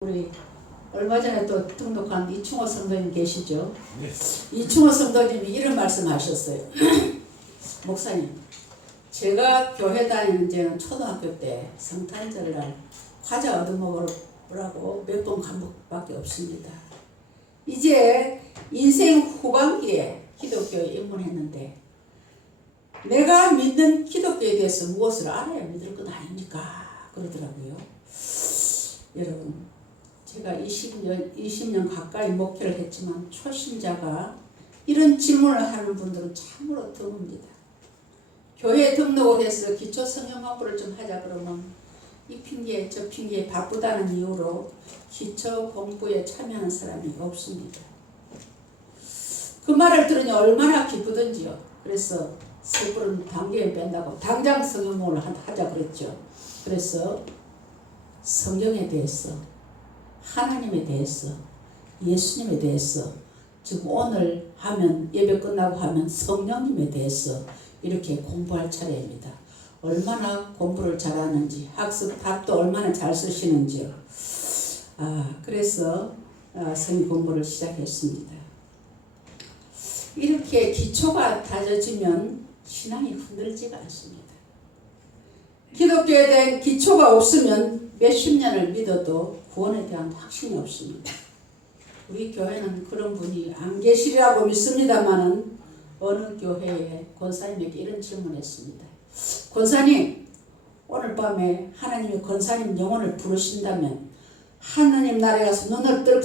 우리 얼마 전에 또 등록한 이충호 성도님 계시죠? 네. 이충호 성도님이 이런 말씀하셨어요. 목사님, 제가 교회 다니는 지는 초등학교 때 성탄절날 과자 얻어먹으라고 몇 번 간 것밖에 없습니다. 이제 인생 후반기에 기독교에 입문했는데 내가 믿는 기독교에 대해서 무엇을 알아야 믿을 건 아닙니까? 그러더라고요. 여러분, 제가 20년 가까이 목회를 했지만 초신자가 이런 질문을 하는 분들은 참으로 드뭅니다. 교회에 등록을 해서 기초 성경 공부를 좀 하자 그러면 이 핑계 저 핑계에 바쁘다는 이유로 기초 공부에 참여하는 사람이 없습니다. 그 말을 들으니 얼마나 기쁘던지요. 그래서 섣부른 단계에 뺀다고 당장 성경 공부를 하자 그랬죠. 그래서 성경에 대해서, 하나님에 대해서, 예수님에 대해서, 지금 오늘 하면 예배 끝나고 하면 성령님에 대해서 이렇게 공부할 차례입니다. 얼마나 공부를 잘하는지, 학습 답도 얼마나 잘 쓰시는지요. 그래서 성경 공부를 시작했습니다. 이렇게 기초가 다져지면 신앙이 흔들지가 않습니다. 기독교에 대한 기초가 없으면 몇십 년을 믿어도 구원에 대한 확신이 없습니다. 우리 교회는 그런 분이 안 계시리라고 믿습니다만은 어느 교회에 권사님에게 이런 질문했습니다. 권사님, 오늘 밤에 하나님이 권사님 영혼을 부르신다면 하나님 나라에 가서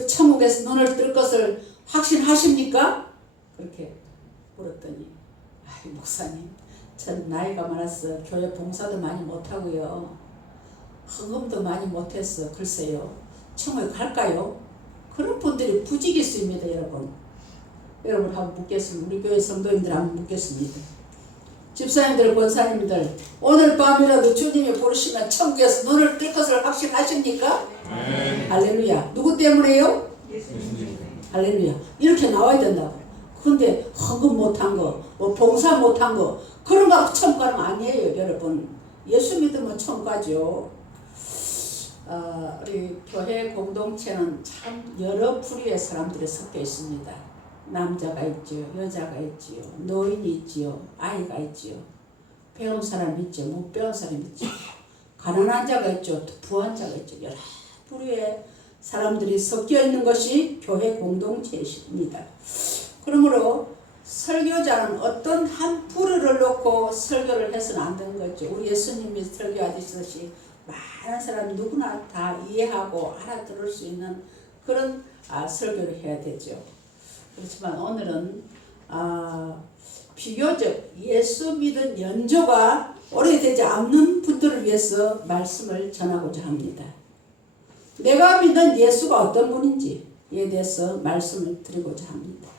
천국에서 눈을 뜰 것을 확신하십니까? 그렇게 물었더니, 목사님, 전 나이가 많아서 교회 봉사도 많이 못하고요. 헌금도 많이 못해서 글쎄요. 천국에 갈까요? 그런 분들이 부지기수입니다, 여러분. 여러분 한번 묻겠습니다. 우리 교회 성도님들 한번 묻겠습니다. 집사님들, 권사님들, 오늘 밤이라도 주님이 부르시면 천국에서 눈을 뜰 것을 확신하십니까? 네. 할렐루야. 누구 때문에요? 예수님. 할렐루야. 이렇게 나와야 된다고. 근데 헌금 못한 거, 봉사 못한 거 그런 거 천국 가는 거 아니에요, 여러분. 예수 믿으면 천국 가죠. 우리 교회 공동체는 참 여러 부류의 사람들이 섞여 있습니다. 남자가 있지요, 여자가 있지요, 노인이 있지요, 아이가 있지요, 배운 사람 있죠, 못 배운 사람 있죠, 가난한 자가 있죠, 부한 자가 있죠. 여러 부류의 사람들이 섞여 있는 것이 교회 공동체입니다. 그러므로 설교자는 어떤 한 부류를 놓고 설교를 해서는 안 되는 거죠. 우리 예수님이 설교하듯이 많은 사람 누구나 다 이해하고 알아들을 수 있는 그런 설교를 해야 되죠. 그렇지만 오늘은 비교적 예수 믿은 연조가 오래되지 않는 분들을 위해서 말씀을 전하고자 합니다. 내가 믿는 예수가 어떤 분인지에 대해서 말씀을 드리고자 합니다.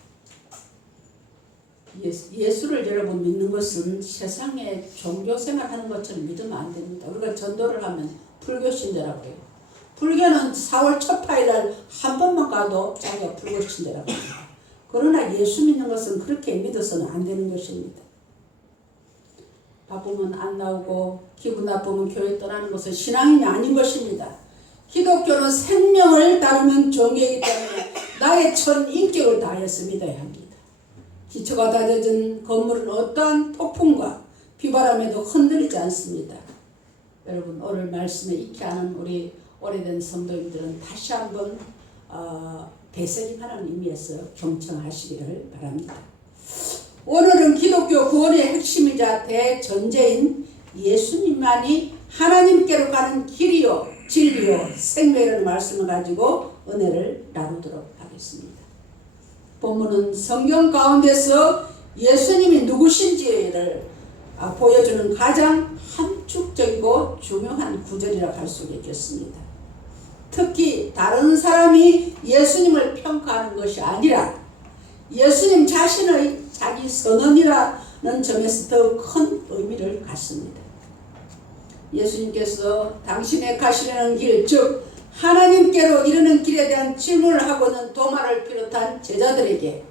예수를 여러분 믿는 것은 세상에 종교생활 하는 것처럼 믿으면 안 됩니다. 우리가 전도를 하면 불교 신자라고 해요. 불교는 4월 초파일날 한 번만 가도 자기가 불교 신자라고 합니다. 그러나 예수 믿는 것은 그렇게 믿어서는 안 되는 것입니다. 바쁘면 안 나오고 기분 나쁘면 교회 떠나는 것은 신앙이 아닌 것입니다. 기독교는 생명을 다루는 종교이기 때문에 나의 전 인격을 다해서 믿어야 합니다. 기초가 다져진 건물은 어떠한 폭풍과 비바람에도 흔들리지 않습니다. 여러분, 오늘 말씀에 익히 아는 우리 오래된 성도님들은 다시 한번 되새김하는 의미에서 경청하시기를 바랍니다. 오늘은 기독교 구원의 핵심이자 대전제인 예수님만이 하나님께로 가는 길이요 진리요 생명이라는 말씀을 가지고 은혜를 나누도록 하겠습니다. 본문은 성경 가운데서 예수님이 누구신지를 보여주는 가장 함축적이고 중요한 구절이라고 할 수 있겠습니다. 특히 다른 사람이 예수님을 평가하는 것이 아니라 예수님 자신의 자기 선언이라는 점에서 더 큰 의미를 갖습니다. 예수님께서 당신의 가시려는 길, 즉 하나님께로 이르는 길에 대한 질문을 하고 있는 도마를 비롯한 제자들에게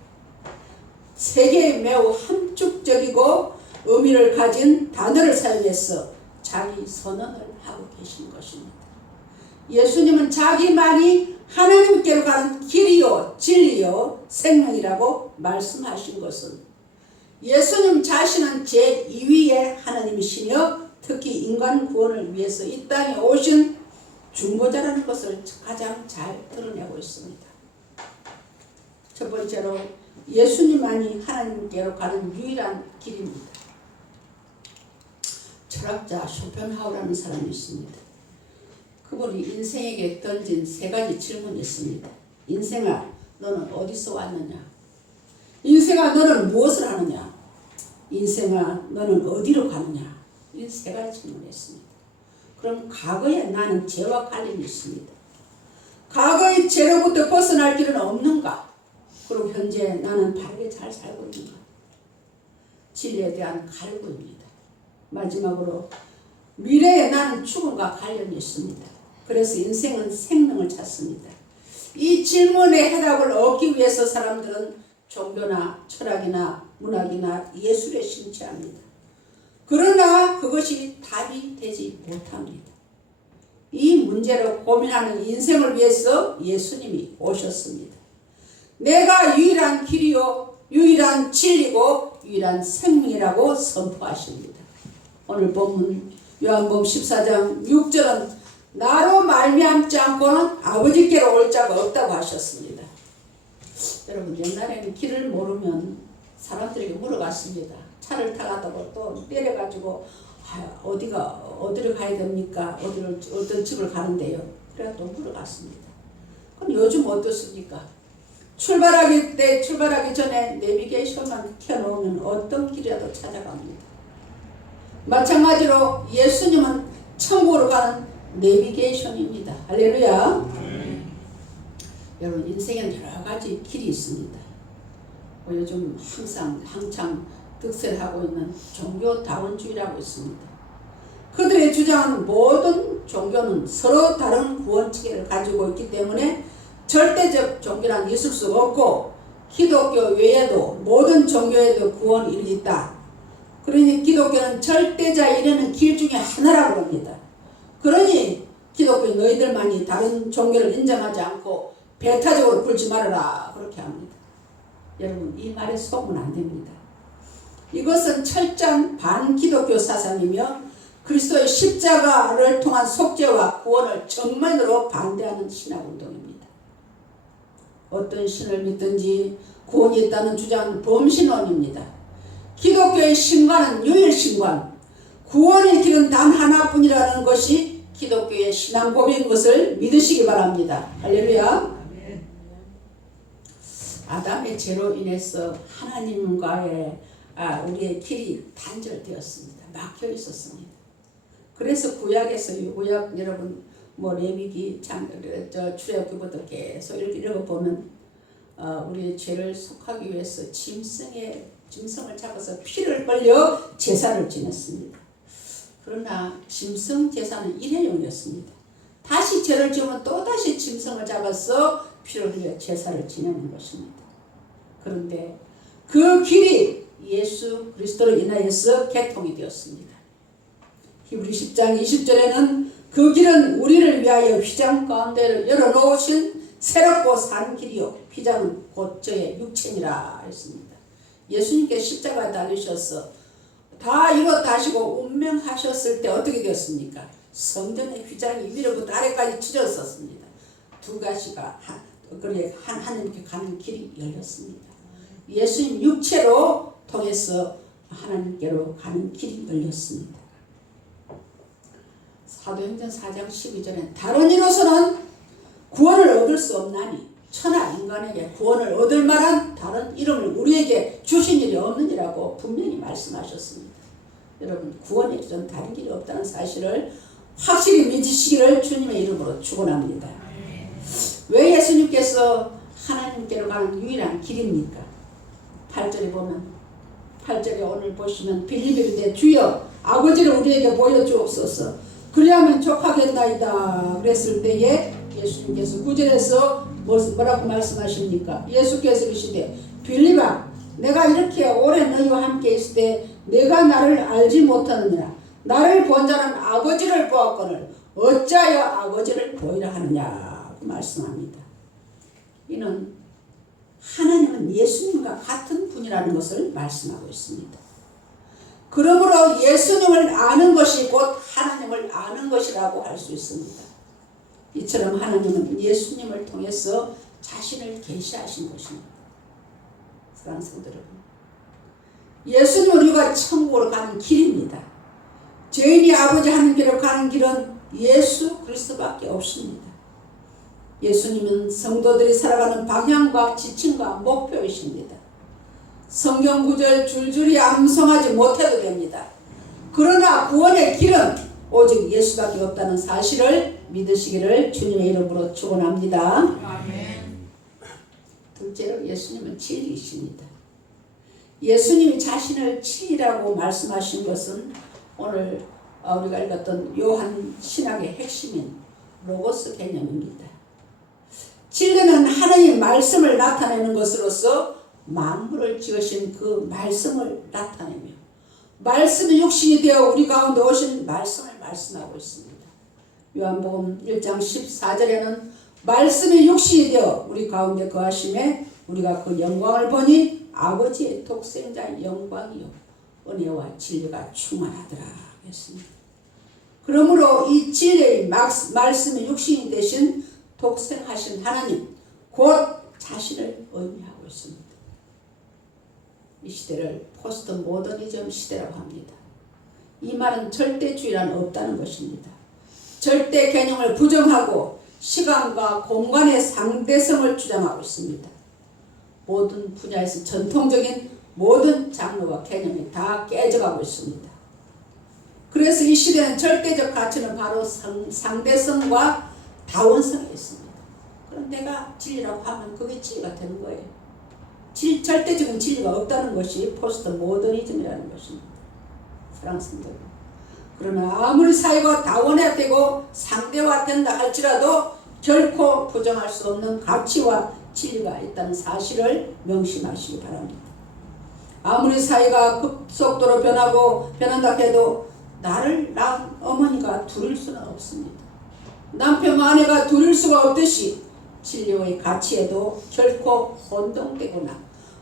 세 개의 매우 함축적이고 의미를 가진 단어를 사용해서 자기 선언을 하고 계신 것입니다. 예수님은 자기만이 하나님께로 가는 길이요 진리요 생명이라고 말씀하신 것은 예수님 자신은 제2위의 하나님이시며 특히 인간 구원을 위해서 이 땅에 오신 중보자라는 것을 가장 잘 드러내고 있습니다. 첫 번째로 예수님만이 하나님께로 가는 유일한 길입니다. 철학자 쇼펜하우라는 사람이 있습니다. 그분이 인생에게 던진 3가지 질문이 있습니다. 인생아, 너는 어디서 왔느냐? 인생아, 너는 무엇을 하느냐? 인생아, 너는 어디로 가느냐? 이 3가지 질문을 했습니다. 그럼 과거에 나는 죄와 관련이 있습니다. 과거의 죄로부터 벗어날 길은 없는가? 그리고 현재 나는 바르게 잘 살고 있는가? 진리에 대한 갈구입니다. 마지막으로 미래에 나는 죽음과 관련이 있습니다. 그래서 인생은 생명을 찾습니다. 이 질문의 해답을 얻기 위해서 사람들은 종교나 철학이나 문학이나 예술에 심취합니다. 그러나 그것이 답이 되지 못합니다. 이 문제로 고민하는 인생을 위해서 예수님이 오셨습니다. 내가 유일한 길이요 유일한 진리고 유일한 생명이라고 선포하십니다. 오늘 본문 요한복음 14장 6절은 나로 말미암지 않고는 아버지께로 올 자가 없다고 하셨습니다. 여러분, 옛날에는 길을 모르면 사람들에게 물어봤습니다. 차를 타가다가 또 내려가지고 어디로 가야 됩니까? 어떤 집을 가는데요. 그래서 또 물어봤습니다. 그럼 요즘 어떻습니까? 출발하기 전에 내비게이션만 켜놓으면 어떤 길이라도 찾아갑니다. 마찬가지로 예수님은 천국으로 가는 내비게이션입니다. 할렐루야. 여러분, 인생에는 여러 가지 길이 있습니다. 요즘 한창 득세하고 있는 종교다원주의라고 있습니다. 그들의 주장은 모든 종교는 서로 다른 구원 체계를 가지고 있기 때문에 절대적 종교란 있을 수가 없고 기독교 외에도 모든 종교에도 구원이 있다. 그러니 기독교는 절대자 이르는 길 중에 하나라고 합니다. 그러니 기독교 너희들만이 다른 종교를 인정하지 않고 배타적으로 굴지 말아라 그렇게 합니다. 여러분, 이 말에 속으면 안 됩니다. 이것은 철저한 반기독교 사상이며 그리스도의 십자가를 통한 속죄와 구원을 정면으로 반대하는 신학운동입니다. 어떤 신을 믿든지 구원이 있다는 주장은 범신론입니다. 기독교의 신관은 유일신관, 구원의 길은 단 하나뿐이라는 것이 기독교의 신앙 고백인 것을 믿으시기 바랍니다. 할렐루야. 아담의 죄로 인해서 하나님과의 우리의 길이 단절되었습니다. 막혀 있었습니다. 그래서 구약에서 구약 여러분 레위기 출애굽기부터 계속 읽어보면 우리의 죄를 속하기 위해서 짐승을 잡아서 피를 흘려 제사를 지냈습니다. 그러나 짐승 제사는 일회용이었습니다. 다시 죄를 지으면 또다시 짐승을 잡아서 피를 흘려 제사를 지내는 것입니다. 그런데 그 길이 예수 그리스도로 인하여서 개통이 되었습니다. 히브리 10장 20절에는 그 길은 우리를 위하여 휘장 가운데를 열어놓으신 새롭고 산 길이요 휘장은 곧 저의 육체니라 했습니다. 예수님께 십자가에 달리셔서 다 이뤘다 하시고 운명하셨을 때 어떻게 되었습니까? 성전의 휘장이 위로부터 아래까지 찢어졌습니다. 두 가지가 하나님께 가는 길이 열렸습니다. 예수님 육체로 통해서 하나님께로 가는 길이 열렸습니다. 사도행전 4장 12절에 다른 이로서는 구원을 얻을 수 없나니 천하 인간에게 구원을 얻을 만한 다른 이름을 우리에게 주신 일이 없느니라고 분명히 말씀하셨습니다. 여러분, 구원에 전 다른 길이 없다는 사실을 확실히 믿으시기를 주님의 이름으로 축원합니다. 왜 예수님께서 하나님께로 가는 유일한 길입니까? 8절에 보면 8절에 오늘 보시면 빌립보인데 주여 아버지를 우리에게 보여주옵소서 그리하면 족하겠나이다 그랬을 때에 예수님께서 9절에서 뭐라고 말씀하십니까? 예수께서 이르시되 빌립아 내가 이렇게 오래 너희와 함께 있을 때 내가 나를 알지 못하느냐 나를 본 자는 아버지를 보았거늘 어찌하여 아버지를 보이라 하느냐고 말씀합니다. 이는 하나님은 예수님과 같은 분이라는 것을 말씀하고 있습니다. 그러므로 예수님을 아는 것이 곧 하나님을 아는 것이라고 할 수 있습니다. 이처럼 하나님은 예수님을 통해서 자신을 계시하신 것입니다. 사랑하는 성도 여러분, 예수님은 우리가 천국으로 가는 길입니다. 죄인이 아버지 하나님께로 가는 길은 예수 그리스도밖에 없습니다. 예수님은 성도들이 살아가는 방향과 지침과 목표이십니다. 성경 구절 줄줄이 암송하지 못해도 됩니다. 그러나 구원의 길은 오직 예수밖에 없다는 사실을 믿으시기를 주님의 이름으로 축원합니다. 아멘. 둘째로 예수님은 진리이십니다. 예수님이 자신을 진리라고 말씀하신 것은 오늘 우리가 읽었던 요한 신학의 핵심인 로고스 개념입니다. 진리는 하나님 말씀을 나타내는 것으로서 만물을 지으신 그 말씀을 나타내며 말씀이 육신이 되어 우리 가운데 오신 말씀을 말씀하고 있습니다. 요한복음 1장 14절에는 말씀이 육신이 되어 우리 가운데 거하심에 우리가 그 영광을 보니 아버지의 독생자의 영광이요 은혜와 진리가 충만하더라 했습니다. 그러므로 이 진리의 말씀이 육신이 되신 독생하신 하나님 곧 자신을 의미하고 있습니다. 이 시대를 포스트 모더니즘 시대라고 합니다. 이 말은 절대주의란 없다는 것입니다. 절대 개념을 부정하고 시간과 공간의 상대성을 주장하고 있습니다. 모든 분야에서 전통적인 모든 장르와 개념이 다 깨져가고 있습니다. 그래서 이 시대는 절대적 가치는 바로 상대성과 다원성에 있습니다. 그럼 내가 진리라고 하면 그게 진리가 되는 거예요. 절대적인 진리가 없다는 것이 포스트 모더니즘이라는 것입니다. 사랑하는 성도 여러분, 그러나 아무리 사회가 다원화되고 상대화된다 할지라도 결코 부정할 수 없는 가치와 진리가 있다는 사실을 명심하시기 바랍니다. 아무리 사회가 급속도로 변한다 해도 나를 낳은 어머니가 두릴 수는 없습니다. 남편과 아내가 두릴 수가 없듯이 진리의 가치에도 결코 혼동되거나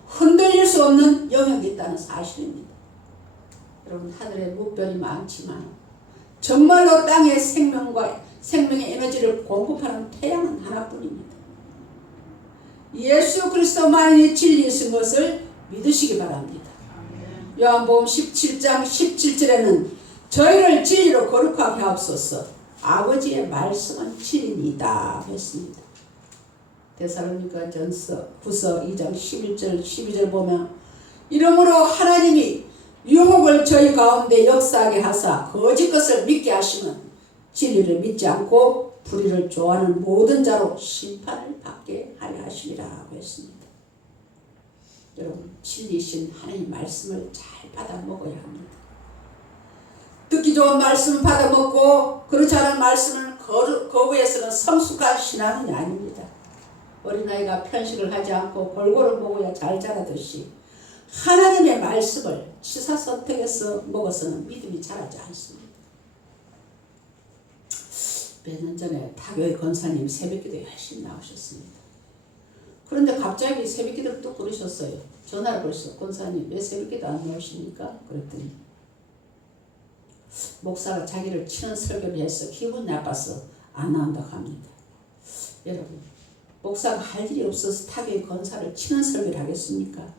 흔들릴 수 없는 영역이 있다는 사실입니다. 여러분, 하늘에 무별이 많지만 정말로 땅에 생명의 에너지를 공급하는 태양은 하나뿐입니다. 예수 그리스도만이 진리이신 것을 믿으시기 바랍니다. 요한복음 17장 17절에는 저희를 진리로 거룩하게 하옵소서 아버지의 말씀은 진리이다 했습니다. 데살로니가 전서 9서 2장 11절 12절 보면 이러므로 하나님이 유혹을 저희 가운데 역사하게 하사 거짓 것을 믿게 하시면 진리를 믿지 않고 불의를 좋아하는 모든 자로 심판을 받게 하려 하시리라 했습니다. 여러분, 진리이신 하나님 말씀을 잘 받아 먹어야 합니다. 듣기 좋은 말씀을 받아 먹고 그렇지 않은 말씀을 거부해서는 성숙한 신앙이 아닙니다. 어린아이가 편식을 하지 않고 골고루 먹어야 잘 자라듯이 하나님의 말씀을 시사선택해서 먹어서는 믿음이 자라지 않습니다. 몇 년 전에 타교의 권사님 새벽기도에 열심히 나오셨습니다. 그런데 갑자기 새벽기도를 또 부르셨어요. 전화를 걸어서 권사님 왜 새벽기도 안 나오십니까? 그랬더니 목사가 자기를 치는 설교를 해서 기분이 나빠서 안 나온다고 합니다. 여러분, 목사가 할 일이 없어서 타교의 권사를 치는 설교를 하겠습니까?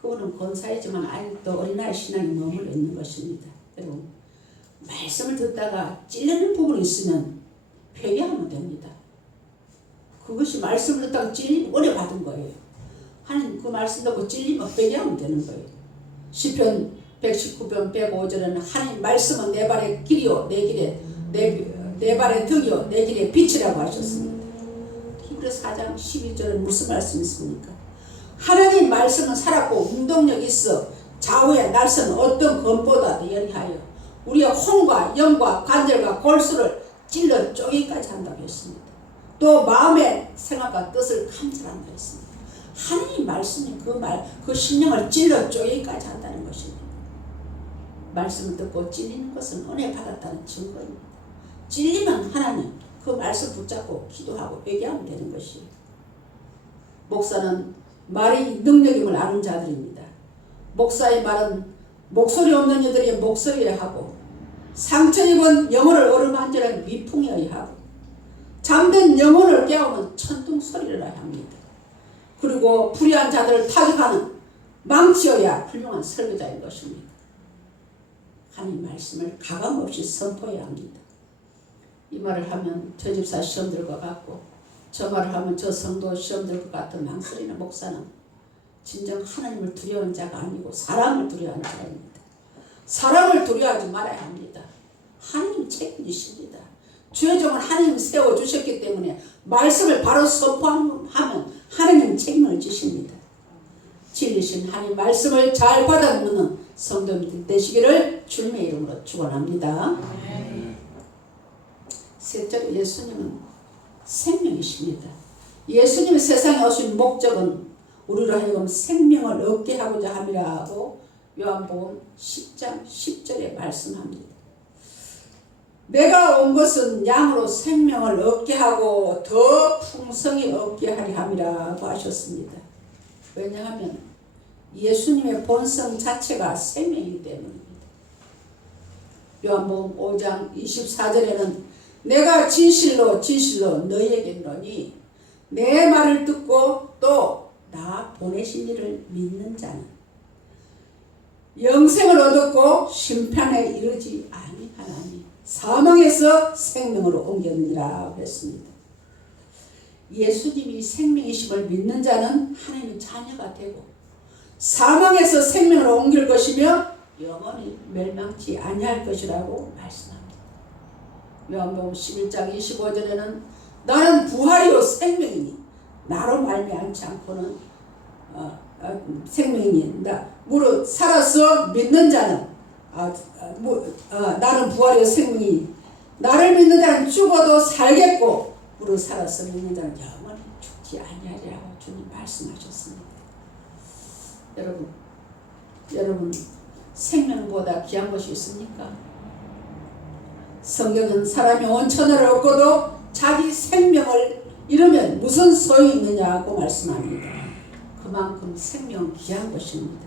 그거는 권사이지만 아직도 어린아이 신앙이 머물러 있는 것입니다. 여러분, 말씀을 듣다가 찔리는 부분이 있으면 회개하면 됩니다. 그것이 말씀을 듣다가 찔리면 오래 받은 거예요. 하나님 그 말씀 듣고 찔리면 회개하면 되는 거예요. 시편 119편 105절에는 하나님 말씀은 내 발의 길이요 내 발의 등이요 내 길의 빛이라고 하셨습니다. 히브리서 4장 12절은 무슨 말씀이 있습니까? 하나님 말씀은 살았고 운동력 있어 좌우에 날선 어떤 검보다도 연하여 우리의 혼과 영과 관절과 골수를 찔러 쪼개기까지 한다고 했습니다. 또 마음의 생각과 뜻을 감찰한다고 했습니다. 하나님 말씀이 그 심령을 찔러 쪼개기까지 한다는 것입니다. 말씀을 듣고 찔리는 것은 은혜 받았다는 증거입니다. 찔리면 하나님 그 말씀 붙잡고 기도하고 회개하면 되는 것이에요. 목사는 말이 능력임을 아는 자들입니다. 목사의 말은 목소리 없는 이들의 목소리에 하고 상처 입은 영혼을 어루만지는 미풍이어야 하고 잠든 영혼을 깨우면 천둥 소리를 합니다. 그리고 불의한 자들을 타격하는 망치여야 훌륭한 설교자인 것입니다. 하나님 말씀을 가감없이 선포해야 합니다. 이 말을 하면 저 집사 시험 들 것 같고 저 말을 하면 저 성도 시험 들 것 같은 망설이는 목사는 진정 하나님을 두려워하는 자가 아니고 사람을 두려워하는 자입니다. 사람을 두려워하지 말아야 합니다. 하나님 책임지십니다. 주의 종을 하나님 세워주셨기 때문에 말씀을 바로 선포하면 하나님 책임을 지십니다. 진리신 하나님 말씀을 잘 받아먹는 성도님들 되시기를 주님의 이름으로 축원합니다. 셋째로 예수님은 생명이십니다. 예수님이 세상에 오신 목적은 우리로 하여금 생명을 얻게 하고자 함이라고 요한복음 10장 10절에 말씀합니다. 내가 온 것은 양으로 생명을 얻게 하고 더 풍성히 얻게 하려 함이라고 하셨습니다. 왜냐하면 예수님의 본성 자체가 생명이기 때문입니다. 요한복음 5장 24절에는 내가 진실로 진실로 너희에게 이르노니 내 말을 듣고 또 나 보내신 이를 믿는 자는 영생을 얻었고 심판에 이르지 아니하나니 사망에서 생명으로 옮겼느니라 했습니다. 예수님이 생명이심을 믿는 자는 하나님의 자녀가 되고 사망에서 생명으로 옮길 것이며 영원히 멸망치 아니할 것이라고 말씀합니다. 요한복음 11장 25절에는 나는 부활이요 생명이니 나로 말미암지 않고는 생명이니 무릇 살아서 믿는 자는 나는 부활이요 생명이니 나를 믿는 자는 죽어도 살겠고 무릇 살아서 믿는 자는 영원히 죽지 아니하리라고 주님 말씀하셨습니다. 여러분 생명보다 귀한 것이 있습니까? 성경은 사람이 온 천하를 얻고도 자기 생명을 잃으면 무슨 소용이 있느냐고 말씀합니다. 그만큼 생명은 귀한 것입니다.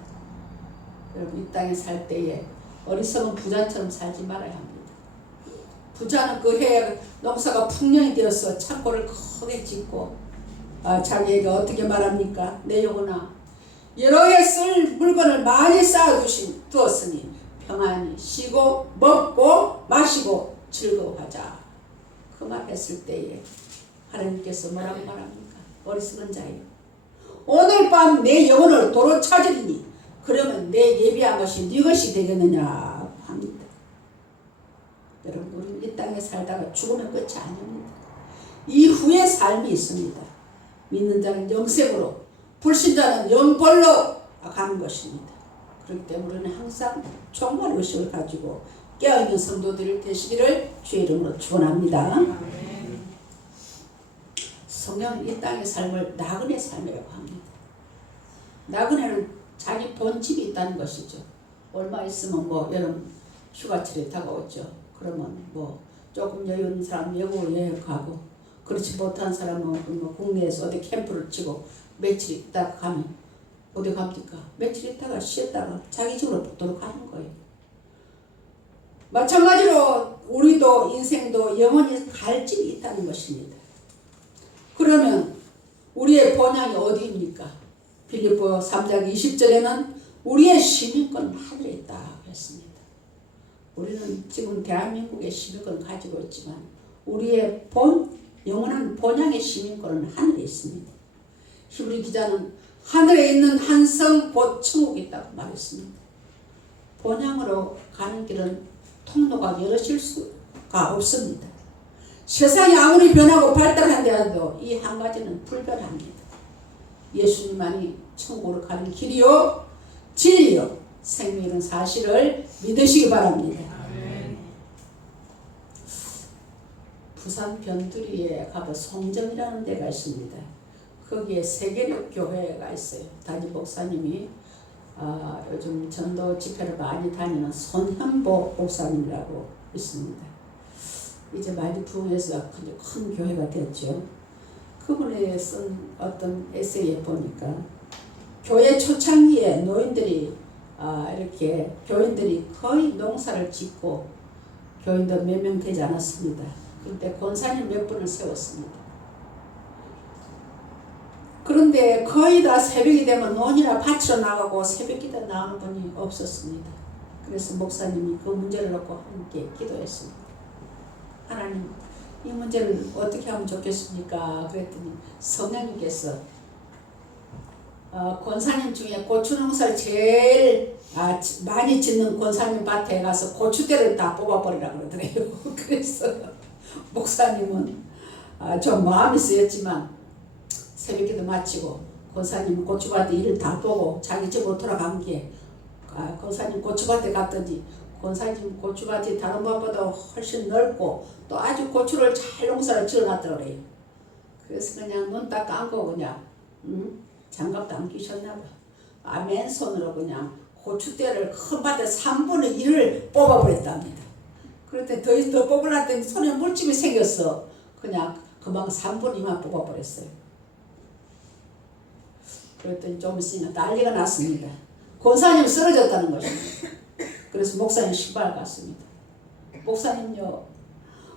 여러분 이 땅에 살 때에 어리석은 부자처럼 살지 말아야 합니다. 부자는 그 해에 농사가 풍년이 되어서 창고를 크게 짓고 자기에게 어떻게 말합니까? 내 영혼아 여러 해 쓸 물건을 많이 쌓아두었으니 평안히 쉬고 먹고 마시고 즐거워하자. 그 말 했을 때에 하나님께서 뭐라고 말합니까? 어리석은 자여 오늘 밤 내 영혼을 도로 찾으리니 그러면 내 예비한 것이 네 것이 되겠느냐 합니다. 여러분 우리는 이 땅에 살다가 죽으면 끝이 아닙니다. 이후의 삶이 있습니다. 믿는 자는 영생으로 불신자는 영벌로 가는 것입니다. 그렇기 때문에 우리는 항상 종말 의식을 가지고 깨어있는 성도들이 되시기를 주의 이름으로 축원합니다. 성경은 이 땅의 삶을 나그네 삶이라고 합니다. 나그네는 자기 본집이 있다는 것이죠. 얼마 있으면 여름 휴가철이 다가오죠. 그러면 조금 여유 있는 사람 외국으로 여행 가고 그렇지 못한 사람은 국내에서 어디 캠프를 치고 며칠 있다가 가면 어디 갑니까? 며칠 있다가 쉬었다가 자기 집으로 붙도록 하는 거예요. 마찬가지로 우리도 인생도 영원히 갈 집이 있다는 것입니다. 그러면 우리의 본향이 어디입니까? 빌립보 3장 20절에는 우리의 시민권은 하늘에 있다 했습니다. 우리는 지금 대한민국의 시민권을 가지고 있지만 우리의 영원한 본향의 시민권은 하늘에 있습니다. 히브리 기자는 하늘에 있는 한성 곧 천국이 있다고 말했습니다. 본향으로 가는 길은 통로가 열어질 수가 없습니다. 세상이 아무리 변하고 발달한데도 이 한 가지는 불변합니다. 예수님만이 천국으로 가는 길이요 진리요 생명이라는 사실을 믿으시기 바랍니다. 부산 변두리에 가면 송정이라는 데가 있습니다. 거기에 세계력 교회가 있어요. 담임 목사님이 요즘 전도 집회를 많이 다니는 손현보 목사님이라고 있습니다. 이제 많이 부흥해서 큰 교회가 됐죠. 그분이 쓴 어떤 에세이에 보니까 교회 초창기에 노인들이 이렇게 교인들이 거의 농사를 짓고 교인도 몇 명 되지 않았습니다. 그때 권사님 몇 분을 세웠습니다. 그런데 거의 다 새벽이 되면 논이나 밭으로 나가고 새벽기도 나오는 분이 없었습니다. 그래서 목사님이 그 문제를 놓고 함께 기도했습니다. 하나님, 이 문제를 어떻게 하면 좋겠습니까? 그랬더니 성령님께서 권사님 중에 고추 농사를 제일 많이 짓는 권사님 밭에 가서 고추대를 다 뽑아버리라 그러더래요. 그래서 목사님은 좀 마음이 쓰였지만 새벽기도 마치고 권사님 고추밭에 일을 다 보고 자기 집으로 돌아간 게 권사님 고추밭에 갔더니 권사님 고추밭이 다른 밭보다 훨씬 넓고 또 아주 고추를 잘 농사를 지어놨더래요. 그래서 그냥 눈 딱 감고 그냥 장갑도 안 끼셨나봐. 맨손으로 그냥 고추대를 큰 밭에 3분의 1을 뽑아버렸답니다. 그랬더니 더 뽑으려더니 손에 물집이 생겼어. 그냥 금방 3분의 2만 뽑아버렸어요. 그랬더니 좀 있으니까 난리가 났습니다. 권사님 쓰러졌다는 것입니다. 그래서 목사님 신발 갔습니다. 목사님요,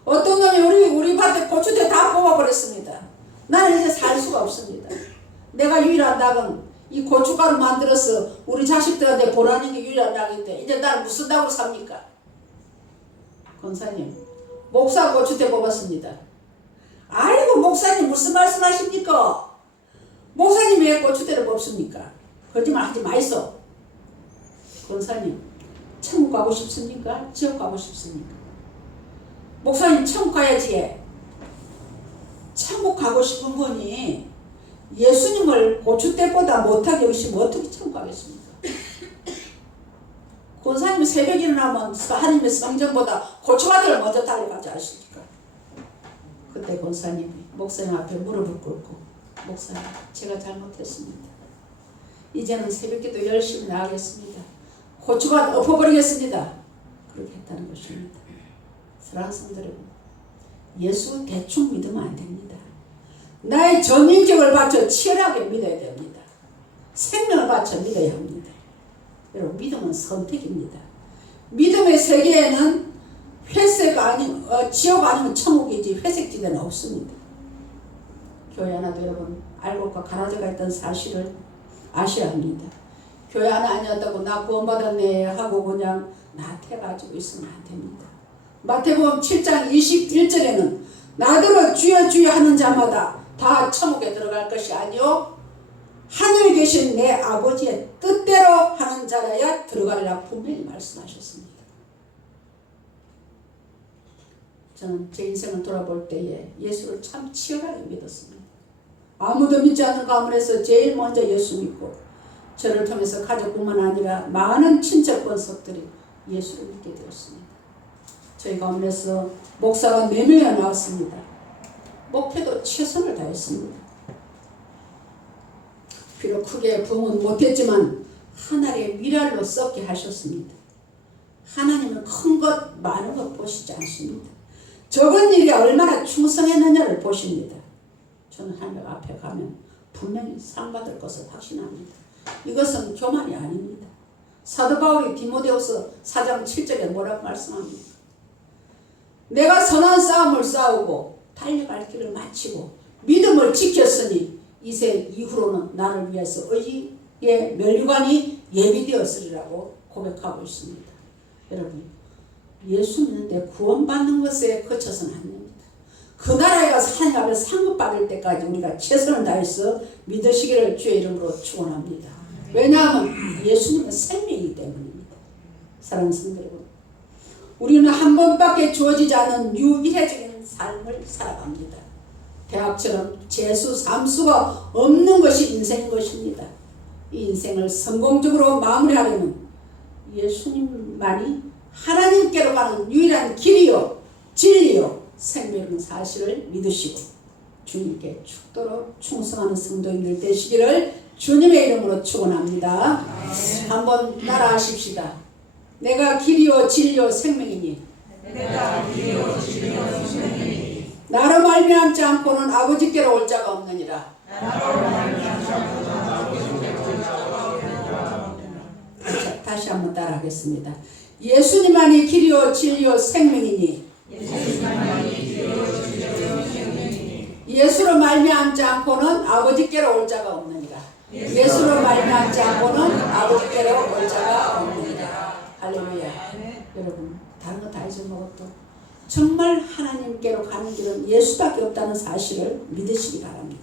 어떤 놈이 우리 밭에 고추대 다 뽑아버렸습니다. 나는 이제 살 수가 없습니다. 내가 유일한 낙은 이 고춧가루 만들어서 우리 자식들한테 보라는 게 유일한 낙인데 이제 나는 무슨 낙으로 삽니까? 권사님, 목사 고추대 뽑았습니다. 아이고 목사님 무슨 말씀하십니까? 목사님 왜 고추대를 뽑습니까? 거짓말 하지 마이소. 권사님, 천국 가고 싶습니까? 지옥 가고 싶습니까? 목사님 천국 가야지. 천국 가고 싶은 분이 예수님을 고추대보다 못하게 여기시면 어떻게 천국 가겠습니까? 권사님 새벽 일어나면 하나님의 성전보다 고추밭을 먼저 달려가지 않습니까? 그때 권사님이 목사님 앞에 무릎을 꿇고 목사님, 제가 잘못했습니다. 이제는 새벽기도 열심히 나가겠습니다. 고추밭 엎어버리겠습니다. 그렇게 했다는 것입니다. 사랑하는 성도 여러분, 예수 대충 믿으면 안 됩니다. 나의 전 인격을 바쳐 치열하게 믿어야 됩니다. 생명을 바쳐 믿어야 합니다. 여러분, 믿음은 선택입니다. 믿음의 세계에는 회색 지옥 아니면 천국이지 회색지대는 없습니다. 교회 하나도 여러분 알고가 가라져가 있던 사실을 아셔야 합니다. 교회 하나 아니었다고 나 구원받았네 하고 그냥 나태가지고 있으면 안 됩니다. 마태복음 7장 21절에는 나더러 주여 주여 하는 자마다 다 천국에 들어갈 것이 아니요 하늘에 계신 내 아버지의 뜻대로 하는 자라야 들어가리라 분명히 말씀하셨습니다. 저는 제 인생을 돌아볼 때에 예수를 참 치열하게 믿었습니다. 아무도 믿지 않는 가문에서 제일 먼저 예수 믿고 저를 통해서 가족뿐만 아니라 많은 친척 권속들이 예수를 믿게 되었습니다. 저희 가문에서 목사가 4명이나 나왔습니다. 목회도 최선을 다했습니다. 비록 크게 부흥은 못했지만 하나님의 미랄로 썩게 하셨습니다. 하나님은 큰 것 많은 것 보시지 않습니다. 적은 일에 얼마나 충성했느냐를 보십니다. 저는 하나님 앞에 가면 분명히 상 받을 것을 확신합니다. 이것은 교만이 아닙니다. 사도 바울이 디모데후서 4장 7절에 뭐라고 말씀합니까? 내가 선한 싸움을 싸우고 달려갈 길을 마치고 믿음을 지켰으니 이세 이후로는 나를 위해서 의의 면류관이 예비되었으리라고 고백하고 있습니다. 여러분, 예수 믿는데 구원받는 것에 그쳐서는 안 됩니다. 그 나라에 가서 하나님 앞에 상급받을 때까지 우리가 최선을 다해서 믿으시기를 주의 이름으로 축원합니다. 왜냐하면 예수님은 생명이기 때문입니다. 사랑하는 성도 여러분, 우리는 한 번밖에 주어지지 않은 유일해적인 삶을 살아갑니다. 대학처럼 재수, 삼수가 없는 것이 인생인 것입니다. 이 인생을 성공적으로 마무리하려면 예수님만이 하나님께로 가는 유일한 길이요 진리요 생명의 사실을 믿으시고 주님께 죽도록 충성하는 성도인들 되시기를 주님의 이름으로 축원합니다. 한번 따라하십시다. 내가 길이요 진리요 생명이니 나로 말미암지 않고는 아버지께로 올 자가 없느니라. 자, 다시 한번 따라하겠습니다. 예수님만이 길이요 진리요 생명이니 예수로 말미암지 않고는 아버지께로 올 자가 없느니라. 예수로 말미암지 않고는 아버지께로 올 자가 없느니라. 할렐루야. 여러분 다른 거 다 잊어먹어도 정말 하나님께로 가는 길은 예수밖에 없다는 사실을 믿으시기 바랍니다.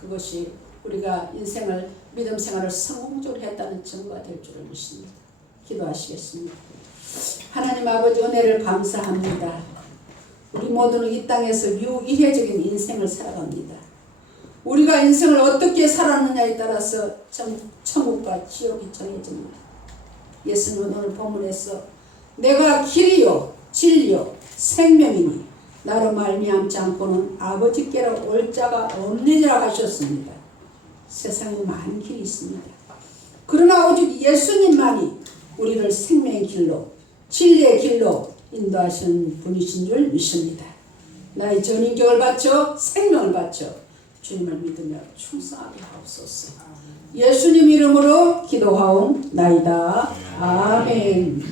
그것이 우리가 인생을 믿음 생활을 성공적으로 했다는 증거가 될 줄을 믿습니다. 기도하시겠습니다. 하나님 아버지 은혜를 감사합니다. 우리 모두는 이 땅에서 유일해적인 인생을 살아갑니다. 우리가 인생을 어떻게 살았느냐에 따라서 천국과 지옥이 정해집니다. 예수님은 오늘 본문에서 내가 길이요 진리요 생명이니 나로 말미암지 않고는 아버지께로 올 자가 없느니라 하셨습니다. 세상에 많은 길이 있습니다. 그러나 오직 예수님만이 우리를 생명의 길로 진리의 길로 인도하시는 분이신 줄 믿습니다. 나의 전 인격을 바쳐 생명을 바쳐 주님을 믿으며 충성하게 하옵소서. 예수님 이름으로 기도하옵나이다. 아멘.